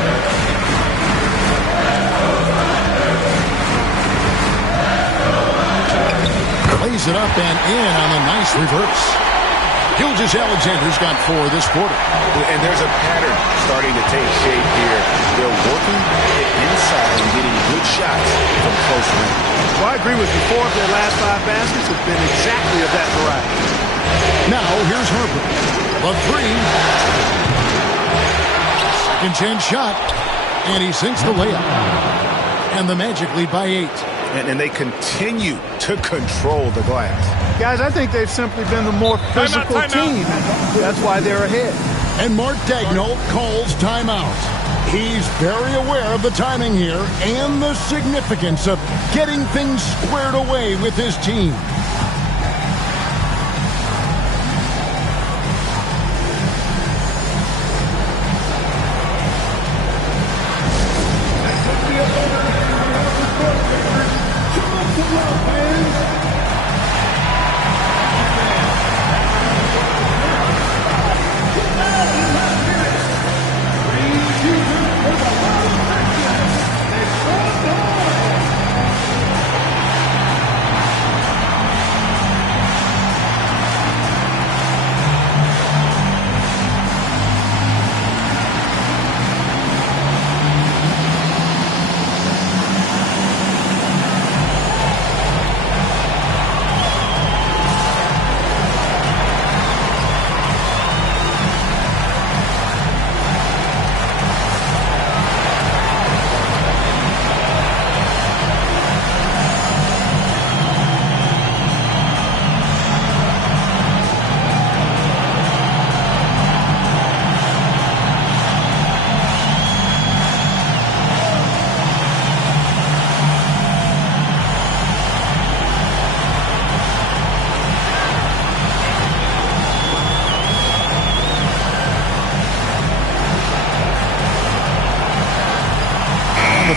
Lays it up and in on a nice reverse. Gilgeous-Alexander's got 4 this quarter. And there's a pattern starting to take shape here. They're working it inside and getting good shots from close range. Well, I agree with you. 4 of their last 5 baskets have been exactly of that variety. Now, here's Harper. A 3. Second chance shot. And he sinks the layup. And the Magic lead by 8. And they continue to control the glass. Guys, I think they've simply been the more physical team. That's why they're ahead. And Mark Daigneault calls timeout. He's very aware of the timing here and the significance of getting things squared away with his team.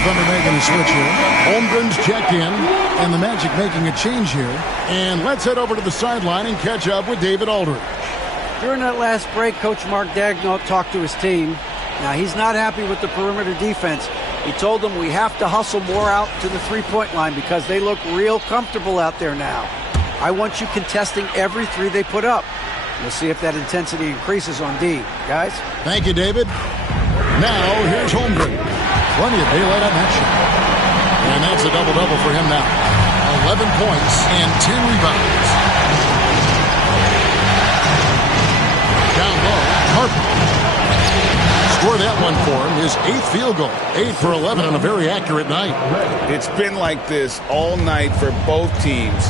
Thunder making a switch here. Holmgren's checked in, and the Magic making a change here. And let's head over to the sideline and catch up with David Aldridge. During that last break, Coach Mark Daigneault talked to his team. Now, he's not happy with the perimeter defense. He told them we have to hustle more out to the three-point line because they look real comfortable out there now. I want you contesting every three they put up. We'll see if that intensity increases on D. Guys? Thank you, David. Now, here's Holmgren. Plenty of daylight on that shot. And that's a double-double for him now. 11 points and 10 rebounds. Down low, Harper. Scored that one for him. His 8th field goal. 8 for 11 on a very accurate night. It's been like this all night for both teams.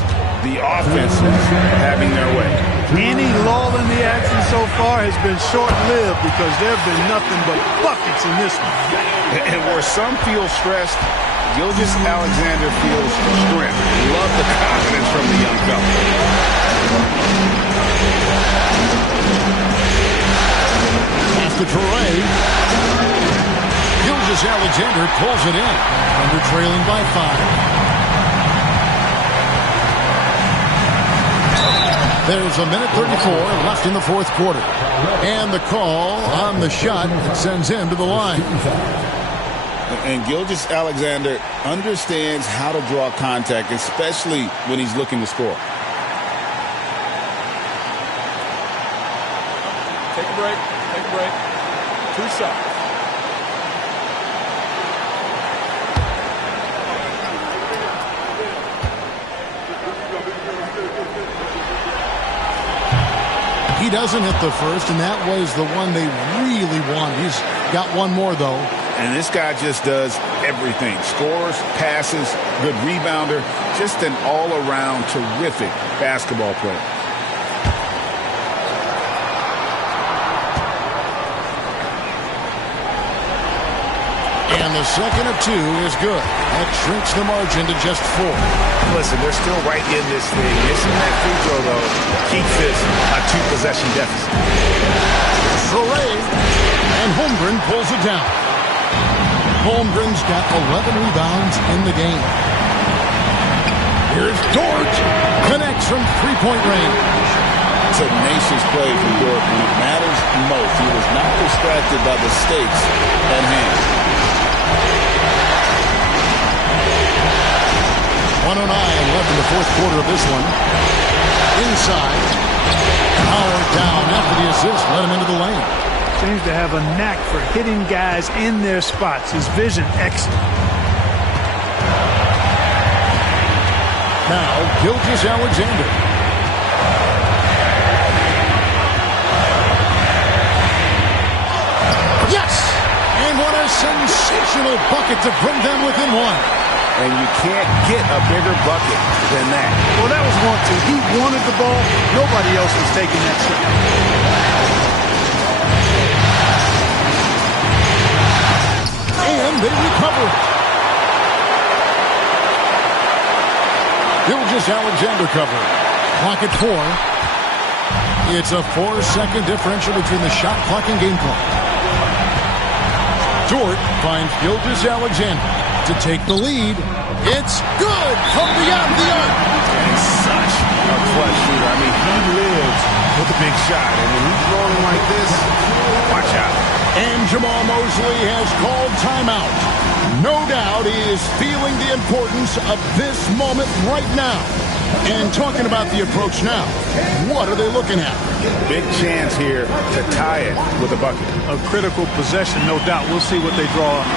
The offenses having their way. Any lull in the action so far has been short-lived because there have been nothing but buckets in this one. And where some feel stressed, Gilgeous-Alexander feels strength. Love the confidence from the young fella. Pass to Toure. Gilgeous-Alexander pulls it in. Under trailing by 5. There's a minute 34 left in the fourth quarter. And the call on the shot sends him to the line. And Gilgeous-Alexander understands how to draw contact, especially when he's looking to score. Take a break. Take a break. 2 shots. He doesn't hit the first, and that was the one they really wanted. He's got one more, though. And this guy just does everything. Scores, passes, good rebounder. Just an all-around terrific basketball player. And the second of 2 is good. That shrinks the margin to just 4. Listen, they're still right in this thing. Missing that free throw, though, keeps this a 2-possession deficit. Toure, and Holmgren pulls it down. Holmgren's got 11 rebounds in the game. Here's Dort. Connects from three-point range. Tenacious play from Dort when it matters most. He was not distracted by the stakes at hand. 109 left in the fourth quarter of this one. Inside. Howard down after the assist. Let him into the lane. Seems to have a knack for hitting guys in their spots. His vision excellent. Now, Gilgeous-Alexander. Yes! And what a sensational bucket to bring them within 1. And you can't get a bigger bucket than that. Well, that was 1-2. He wanted the ball. Nobody else was taking that shot. And they recover. Gilgeous-Alexander cover. Clock at 4. It's a 4-second differential between the shot clock and game clock. Dort finds Gilgeous-Alexander to take the lead. It's good from beyond the arc. And such a clutch shooter. I mean, he lives with a big shot. And when he's rolling like this, watch out. And Jamal Mosley has called timeout. No doubt he is feeling the importance of this moment right now. And talking about the approach now, what are they looking at? Big chance here to tie it with a bucket. A critical possession, no doubt. We'll see what they draw up.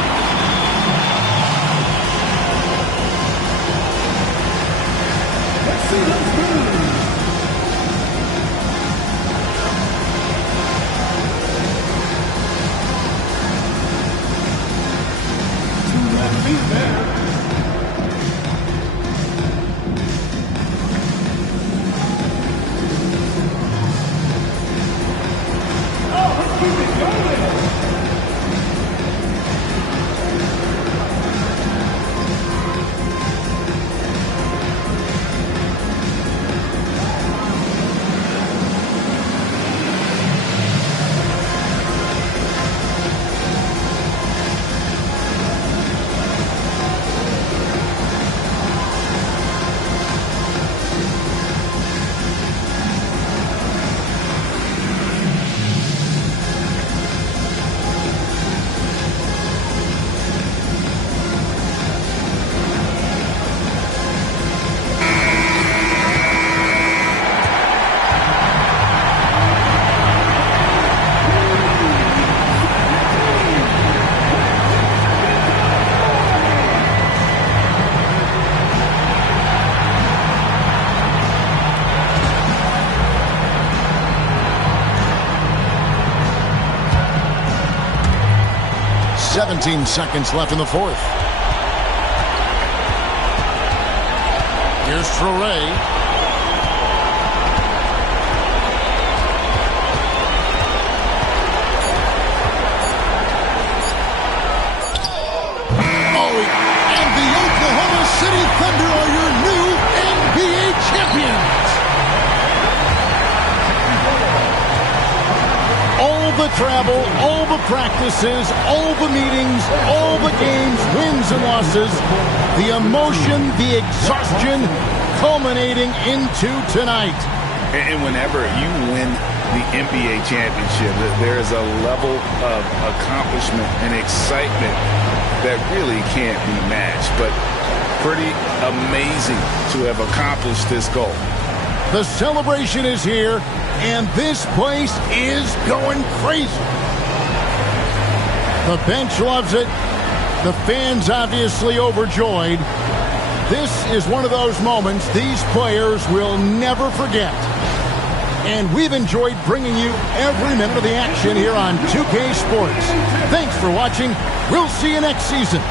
17 seconds left in the fourth. Here's Traore. City Thunder are your new NBA champions. All the travel, all the practices, all the meetings, all the games, wins and losses, the emotion, the exhaustion culminating into tonight. And whenever you win the NBA championship, there is a level of accomplishment and excitement that really can't be matched. But pretty amazing to have accomplished this goal. The celebration is here, and this place is going crazy. The bench loves it. The fans obviously overjoyed. This is one of those moments these players will never forget. And we've enjoyed bringing you every minute of the action here on 2K Sports. Thanks for watching. We'll see you next season.